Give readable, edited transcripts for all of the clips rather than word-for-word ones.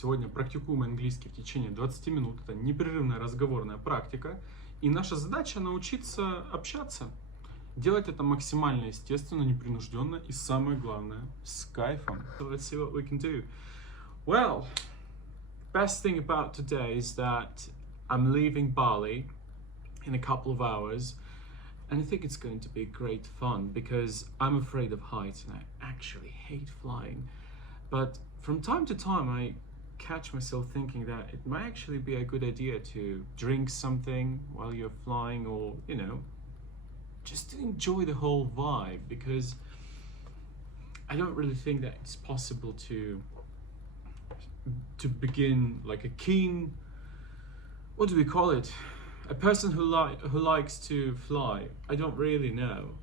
Сегодня практикуем английский в течение 20 минут. Это непрерывная разговорная практика. И наша задача научиться общаться. Делать это максимально естественно, непринужденно и самое главное, с кайфом. So let's see what we can do. Well, best thing about today is that I'm leaving Bali in a couple of hours. And I think it's going to be great fun because I'm afraid of heights and I actually hate flying. But from time to time I catch myself thinking that it might actually be a good idea to drink something while you're flying, or, you know, just to enjoy the whole vibe, because I don't really think that it's possible to begin like a keen, what do we call it? A person who likes to fly. I don't really know.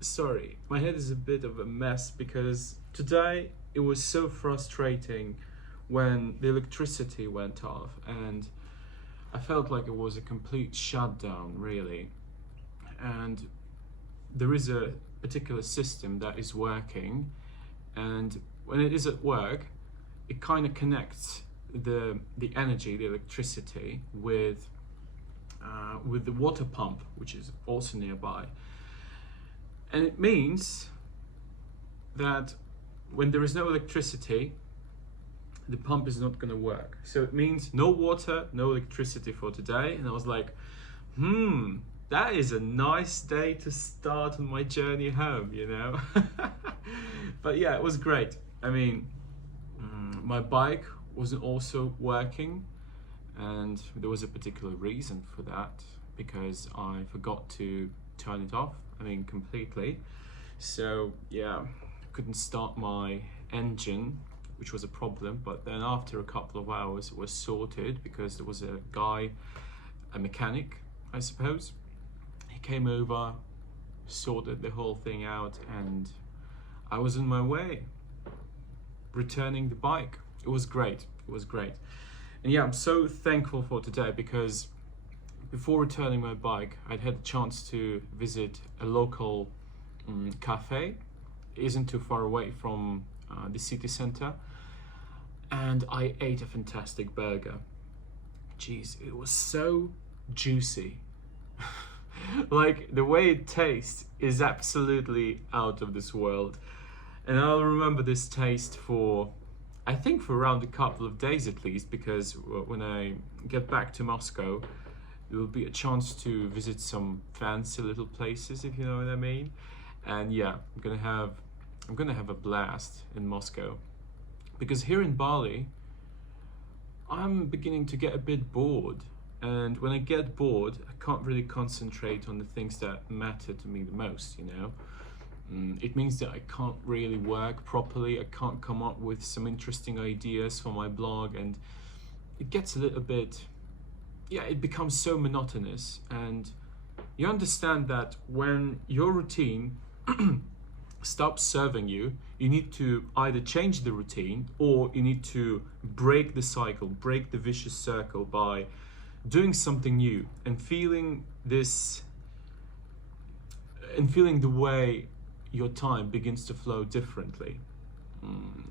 Sorry, my head is a bit of a mess because today it was so frustrating when the electricity went off and I felt like it was a complete shutdown, really. And there is a particular system that is working, and when it is at work, it kind of connects the energy, the electricity, with the water pump, which is also nearby. And it means that when there is no electricity, the pump is not going to work. So it means no water, no electricity for today. And I was like, that is a nice day to start on my journey home, you know? But yeah, it was great. I mean, my bike wasn't also working, and there was a particular reason for that, because I forgot to turn it off, completely. So yeah, I couldn't start my engine, which was a problem. But then after a couple of hours it was sorted, because there was a guy, a mechanic, I suppose. He came over, sorted the whole thing out, and I was on my way, returning the bike. It was great. It was great. And yeah, I'm so thankful for today, because before returning my bike, I'd had the chance to visit a local cafe. It isn't too far away from the city center, and I ate a fantastic burger. Jeez, it was so juicy. Like, the way it tastes is absolutely out of this world. And I'll remember this taste for, I think, for around a couple of days at least, because when I get back to Moscow, there will be a chance to visit some fancy little places, if you know what I mean. And yeah, I'm gonna have a blast in Moscow, because here in Bali, I'm beginning to get a bit bored. And when I get bored, I can't really concentrate on the things that matter to me the most, you know. It means that I can't really work properly. I can't come up with some interesting ideas for my blog, and it gets a little bit, yeah, it becomes so monotonous. And you understand that when your routine stops serving you, you need to either change the routine, or you need to break the cycle, break the vicious circle by doing something new and feeling this, and feeling the way your time begins to flow differently.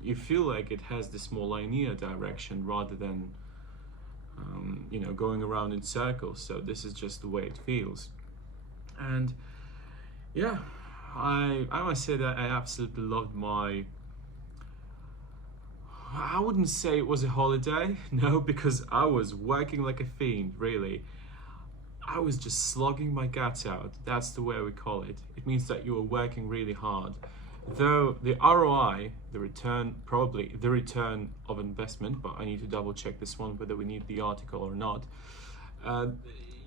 You feel like it has this more linear direction rather than you know, going around in circles. So this is just the way it feels. And yeah, I must say that I absolutely loved my, I wouldn't say it was a holiday, no, because I was working like a fiend, really. I was just slogging my guts out. That's the way we call it. It means that you are working really hard. Though the ROI, the return, probably the return of investment, but I need to double check this one, whether we need the article or not.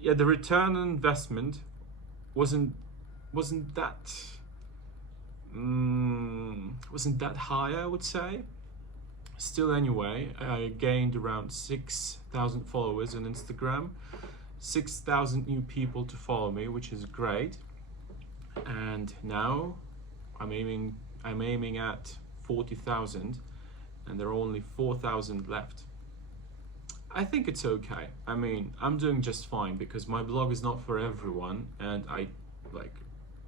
Yeah, the return on investment wasn't that high, I would say. Still, anyway, I gained around 6,000 followers on Instagram, 6,000 new people to follow me, which is great. And now I'm aiming at 40,000, and there are only 4,000 left. I think it's okay. I'm doing just fine, because my blog is not for everyone, and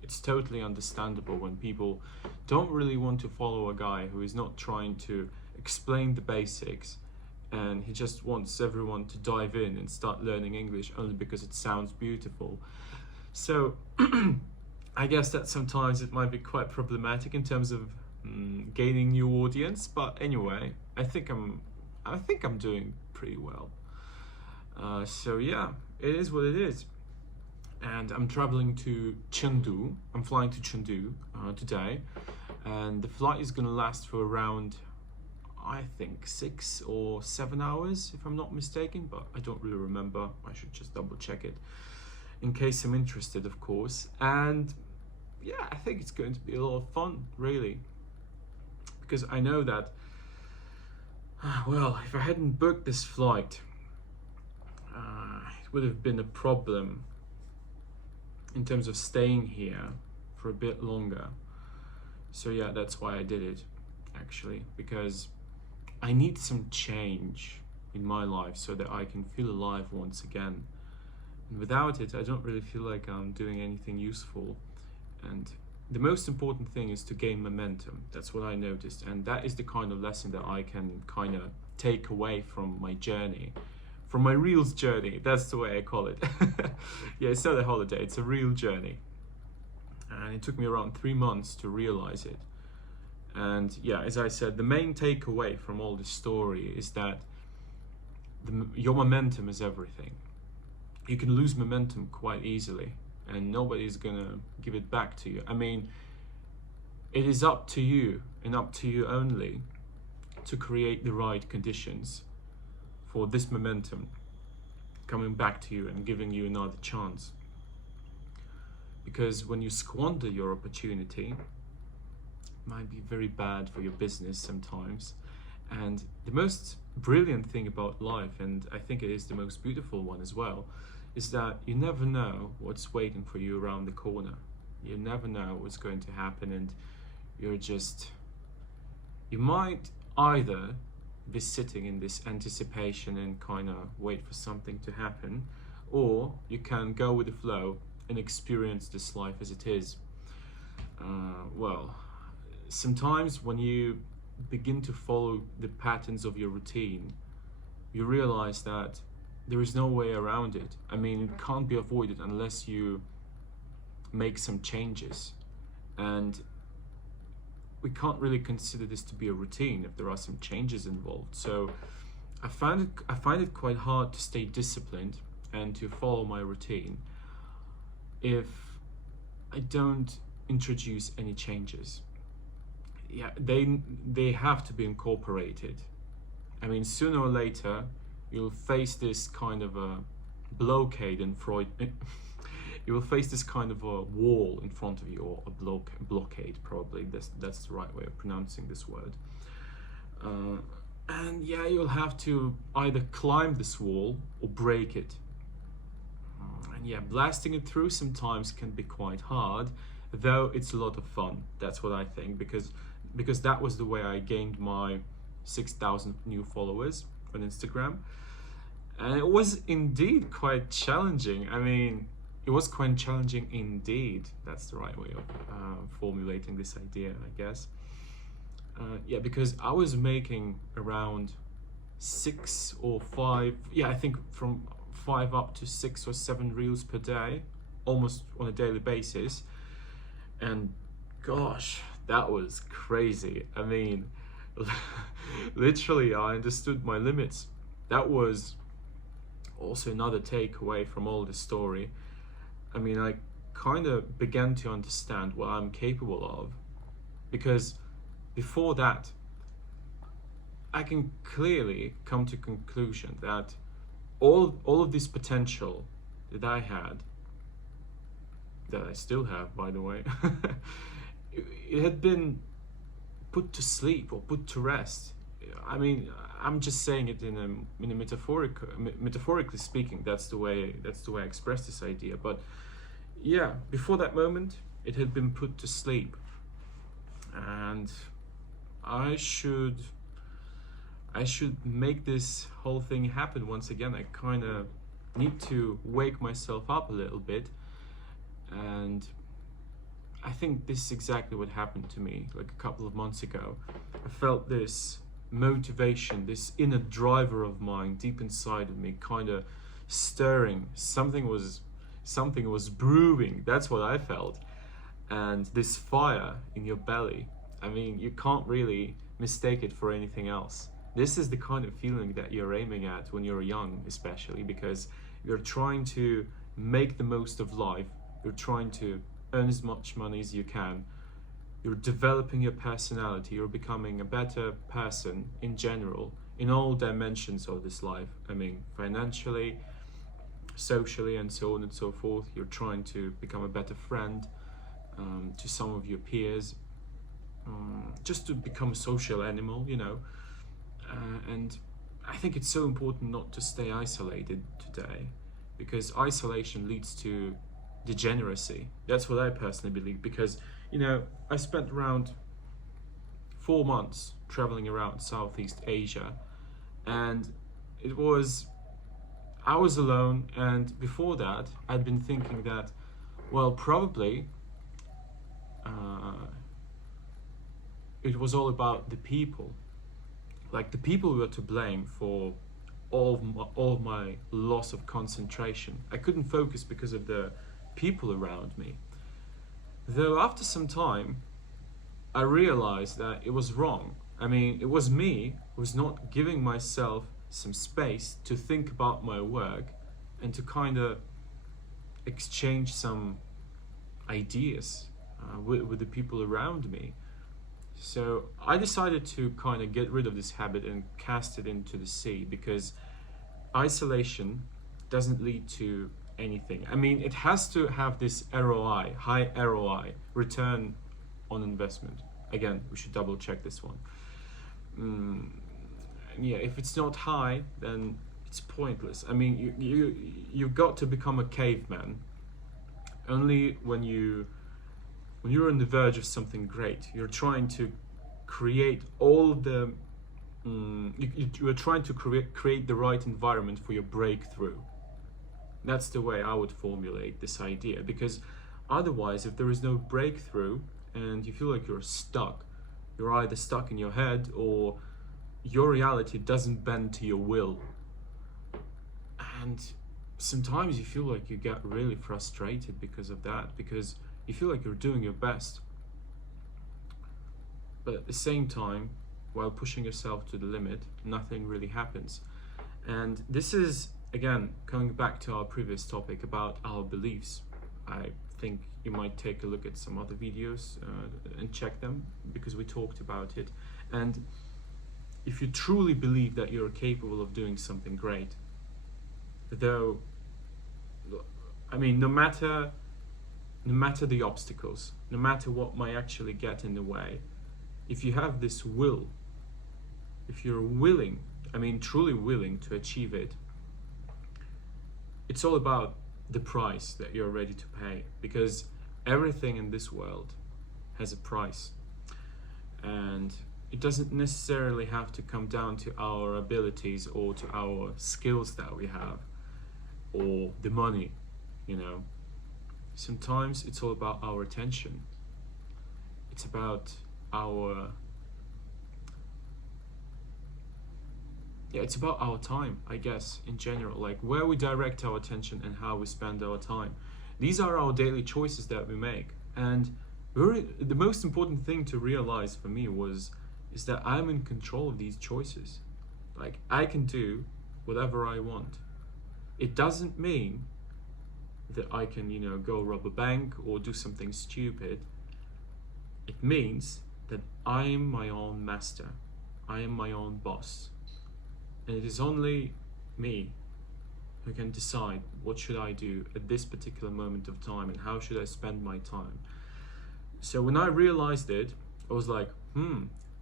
it's totally understandable when people don't really want to follow a guy who is not trying to explain the basics and he just wants everyone to dive in and start learning English only because it sounds beautiful. So I guess that sometimes it might be quite problematic in terms of gaining new audience, but anyway, I think I'm doing pretty well. So yeah, it is what it is. And I'm traveling to Chengdu. I'm flying to Chengdu today, and the flight is gonna last for around, I think, 6 or 7 hours, if I'm not mistaken, but I don't really remember. I should just double check it in case I'm interested, of course. And yeah, I think it's going to be a lot of fun, really, because I know that, well, if I hadn't booked this flight, it would have been a problem in terms of staying here for a bit longer. So yeah, that's why I did it, actually, because I need some change in my life so that I can feel alive once again. And without it, I don't really feel like I'm doing anything useful. And the most important thing is to gain momentum. That's what I noticed, and that is the kind of lesson that I can kind of take away from my journey, from my Reels journey. That's the way I call it. Yeah, it's not a holiday, it's a real journey. And it took me around 3 months to realize it. And yeah, as I said, the main takeaway from all this story is that your momentum is everything. You can lose momentum quite easily, and nobody's gonna give it back to you. I mean, it is up to you, and up to you only, to create the right conditions for this momentum coming back to you and giving you another chance. Because when you squander your opportunity, it might be very bad for your business sometimes. And the most brilliant thing about life, and I think it is the most beautiful one as well, is that you never know what's waiting for you around the corner. You never know what's going to happen, and you might either be sitting in this anticipation and kind of wait for something to happen, or you can go with the flow and experience this life as it is. Well, sometimes when you begin to follow the patterns of your routine, you realize that there is no way around it. I mean, it can't be avoided unless you make some changes. And we can't really consider this to be a routine if there are some changes involved. So I find it quite hard to stay disciplined and to follow my routine if I don't introduce any changes. Yeah, they have to be incorporated. I mean, sooner or later, you'll face this kind of a blockade in Freud. You will face this kind of a wall in front of you, or a blockade, probably. That's the right way of pronouncing this word. And yeah, you'll have to either climb this wall or break it. And yeah, blasting it through sometimes can be quite hard, though it's a lot of fun. That's what I think, because that was the way I gained my 6,000 new followers on Instagram. And it was indeed quite challenging. I mean, it was quite challenging indeed. That's the right way of formulating this idea, I guess. Yeah, because I was making around 6 or 5, yeah, I think from 5 up to 6 or 7 reels per day, almost on a daily basis. And gosh, that was crazy. I mean, literally, I understood my limits. That was also another takeaway from all the story. I mean, I kind of began to understand what I'm capable of, because before that, I can clearly come to conclusion that all of this potential that I had, that I still have, by the way, it had been put to sleep or put to rest. I mean, I'm just saying it in a metaphorically speaking. That's the way I express this idea. But yeah, before that moment, it had been put to sleep, and I should make this whole thing happen once again. I kind of need to wake myself up a little bit, and I think this is exactly what happened to me like a couple of months ago. I felt this motivation, this inner driver of mine deep inside of me, kind of stirring. Something was brewing. That's what I felt. And this fire in your belly, I mean, you can't really mistake it for anything else. This is the kind of feeling that you're aiming at when you're young, especially because you're trying to make the most of life. You're trying to earn as much money as you can. You're developing your personality. You're becoming a better person in general, in all dimensions of this life. I mean, financially, socially, and so on and so forth. You're trying to become a better friend to some of your peers, just to become a social animal, you know. And I think it's so important not to stay isolated today, because isolation leads to degeneracy. That's what I personally believe, because, you know, I spent around 4 months traveling around Southeast Asia, and I was alone. And before that, I'd been thinking that, well, probably it was all about the people. Like, the people were to blame for all of my loss of concentration. I couldn't focus because of the people around me. Though after some time, I realized that it was wrong. I mean, it was me who was not giving myself some space to think about my work and to kind of exchange some ideas with the people around me. So I decided to kind of get rid of this habit and cast it into the sea, because isolation doesn't lead to anything. I mean, it has to have this ROI, high ROI, return on investment. Again, we should double check this one. Yeah, if it's not high, then it's pointless. I mean, you've got to become a caveman only when you're on the verge of something great. You're trying to create all the you're trying to create the right environment for your breakthrough. That's the way I would formulate this idea, because otherwise, if there is no breakthrough and you feel like you're stuck, you're either stuck in your head or your reality doesn't bend to your will. And sometimes you feel like you get really frustrated because of that, because you feel like you're doing your best, but at the same time, while pushing yourself to the limit, nothing really happens. And this is, again, coming back to our previous topic about our beliefs. I think you might take a look at some other videos and check them, because we talked about it. And if you truly believe that you're capable of doing something great, though, I mean, no matter the obstacles, no matter what might actually get in the way, if you have this will, if you're willing, I mean truly willing to achieve it, it's all about the price that you're ready to pay, because everything in this world has a price. And it doesn't necessarily have to come down to our abilities or to our skills that we have or the money, you know. Sometimes it's all about our attention. It's about it's about our time, I guess, in general, like where we direct our attention and how we spend our time. These are our daily choices that we make. And the most important thing to realize for me is that I'm in control of these choices. Like, I can do whatever I want. It doesn't mean that I can, you know, go rob a bank or do something stupid. It means that I am my own master. I am my own boss. And it is only me who can decide what should I do at this particular moment of time and how should I spend my time. So when I realized it, I was like,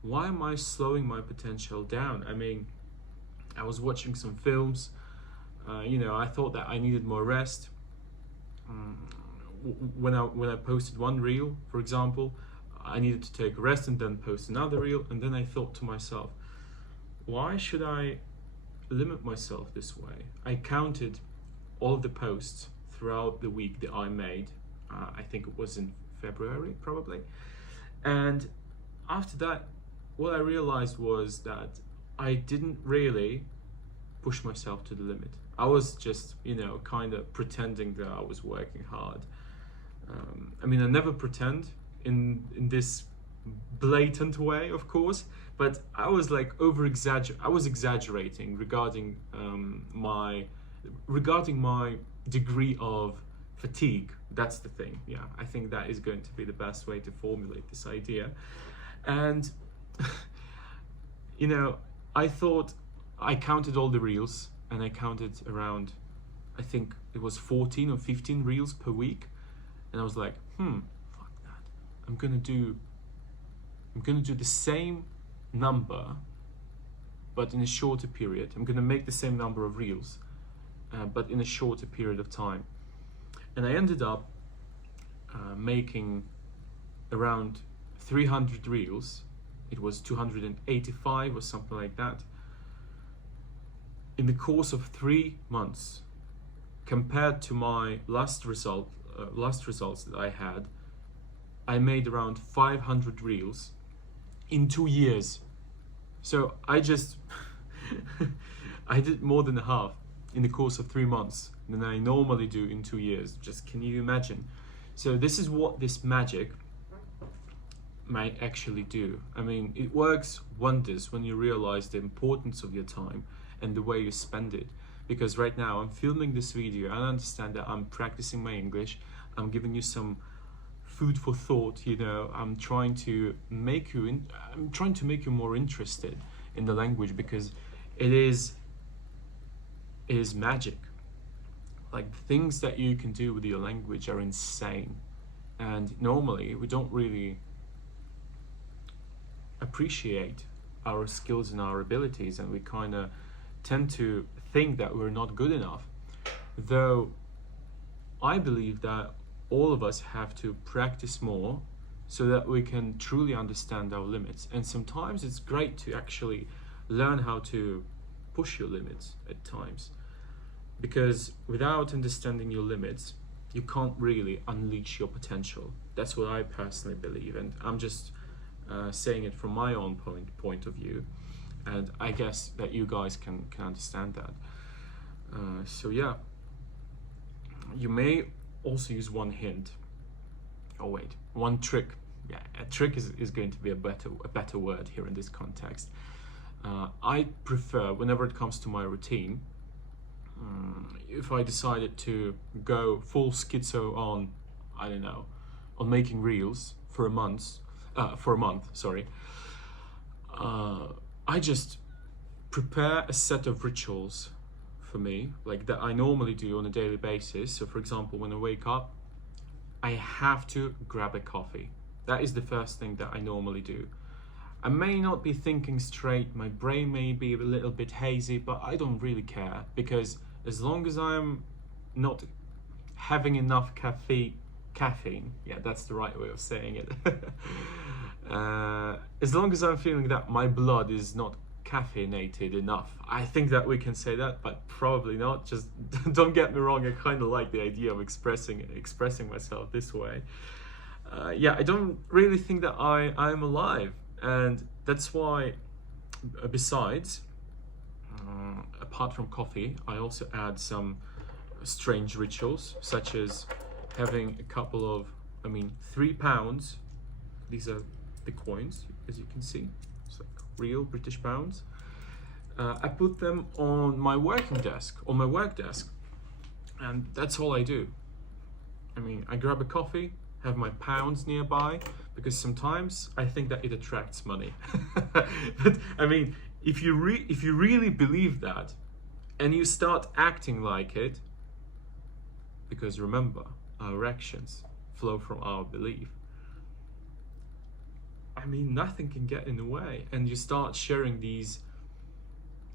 why am I slowing my potential down? I mean, I was watching some films, you know, I thought that I needed more rest. When I posted one reel, for example, I needed to take a rest and then post another reel, and then I thought to myself, why should I limit myself this way? I counted all of the posts throughout the week that I made. I think it was in February, probably. And after that, what I realized was that I didn't really push myself to the limit. I was just, kind of pretending that I was working hard. I mean, I never pretend in this blatant way, of course, but I was like I was exaggerating regarding my degree of fatigue. That's the thing. Yeah, I think that is going to be the best way to formulate this idea. And I thought, I counted all the reels, and I counted around, I think it was 14 or 15 reels per week, and I was like, fuck that. I'm gonna do the same number, but in a shorter period. I'm gonna make the same number of reels, but in a shorter period of time. And I ended up making around 300 reels. It was 285 or something like that. In the course of 3 months, compared to my last results that I had, I made around 500 reels in 2 years. So I just, I did more than half in the course of 3 months than I normally do in 2 years. Just, can you imagine? So this is what this magic might actually do. I mean, it works wonders when you realize the importance of your time and the way you spend it. Because right now I'm filming this video, and I understand that I'm practicing my English. I'm giving you some food for thought. I'm trying to make you more interested in the language, because it is magic. Like, the things that you can do with your language are insane, and normally we don't really appreciate our skills and our abilities, and we kind of tend to think that we're not good enough. Though I believe that all of us have to practice more so that we can truly understand our limits. And sometimes it's great to actually learn how to push your limits at times, because without understanding your limits, you can't really unleash your potential. That's what I personally believe, and I'm just saying it from my own point of view, and I guess that you guys can understand that. So yeah, you may also use one hint. Oh wait, one trick. Yeah, a trick is going to be a better word here in this context. I prefer, whenever it comes to my routine, if I decided to go full schizo on, I don't know, on making reels for a month, I just prepare a set of rituals for me, like that I normally do on a daily basis. So for example, when I wake up, I have to grab a coffee. That is the first thing that I normally do. I may not be thinking straight, my brain may be a little bit hazy, but I don't really care, because as long as I'm not having enough caffeine, yeah, that's the right way of saying it. As long as I'm feeling that my blood is not caffeinated enough, I think that we can say that, but probably not. Just don't get me wrong, I kind of like the idea of expressing myself this way. Yeah, I don't really think that I'm alive, and that's why, besides, apart from coffee, I also add some strange rituals, such as having a couple of, £3. These are the coins, as you can see. It's like real British pounds. I put them on my work desk, and that's all I do. I grab a coffee, have my pounds nearby, because sometimes I think that it attracts money. But if you really believe that, and you start acting like it, because remember, our actions flow from our belief. Nothing can get in the way, and you start sharing these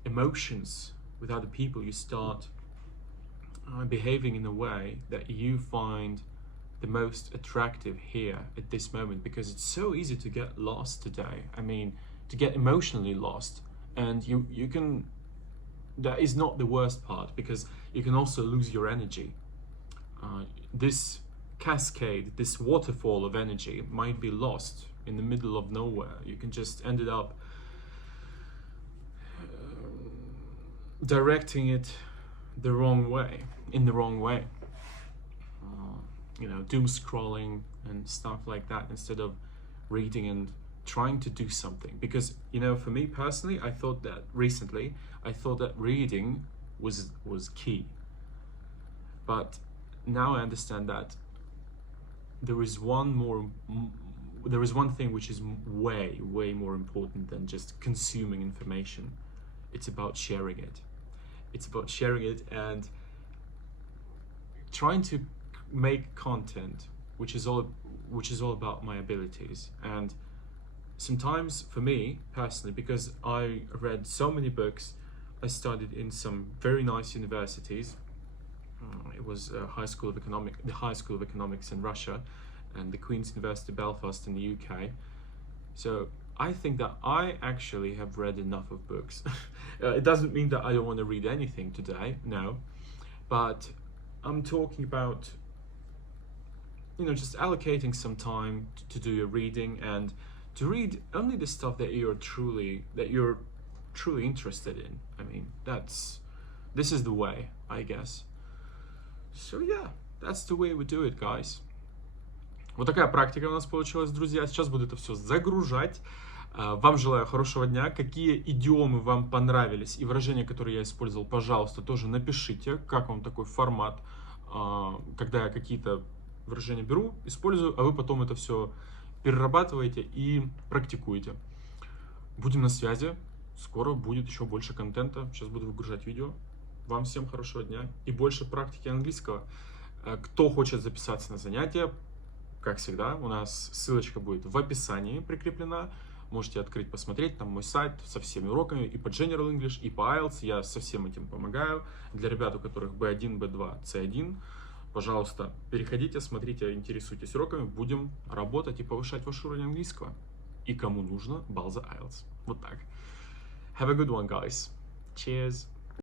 emotions with other people. You start behaving in a way that you find the most attractive here at this moment, because it's so easy to get lost today. To get emotionally lost, and you can, that is not the worst part, because you can also lose your energy. This cascade, this waterfall of energy might be lost in the middle of nowhere. You can just end it up directing it the wrong way, in the wrong way. You know, doom scrolling and stuff like that, instead of reading and trying to do something. Because, you know, for me personally, I thought that reading was key. But now I understand that there is one thing which is way more important than just consuming information. It's about sharing it. It's about sharing it and trying to make content which is all about my abilities. And sometimes for me personally, because I read so many books, I studied in some very nice universities. It was the High School of Economics in Russia and the Queen's University Belfast in the UK. So I think that I actually have read enough of books. It doesn't mean that I don't want to read anything today, no, but I'm talking about, you know, just allocating some time to do your reading and to read only the stuff that you're truly interested in. I mean, this is the way, I guess. So yeah, that's the way we do it, guys. Вот такая практика у нас получилась, друзья. Сейчас буду это все загружать. Вам желаю хорошего дня. Какие идиомы вам понравились и выражения, которые я использовал, пожалуйста, тоже напишите, как вам такой формат, когда я какие-то выражения беру, использую, а вы потом это все перерабатываете и практикуете. Будем на связи. Скоро будет еще больше контента. Сейчас буду выгружать видео. Вам всем хорошего дня и больше практики английского. Кто хочет записаться на занятия, как всегда, у нас ссылочка будет в описании прикреплена. Можете открыть, посмотреть, там мой сайт со всеми уроками и по General English, и по IELTS. Я со всем этим помогаю. Для ребят, у которых B1, B2, C1, пожалуйста, переходите, смотрите, интересуйтесь уроками. Будем работать и повышать ваш уровень английского. И кому нужно, балл за IELTS. Вот так. Have a good one, guys. Cheers.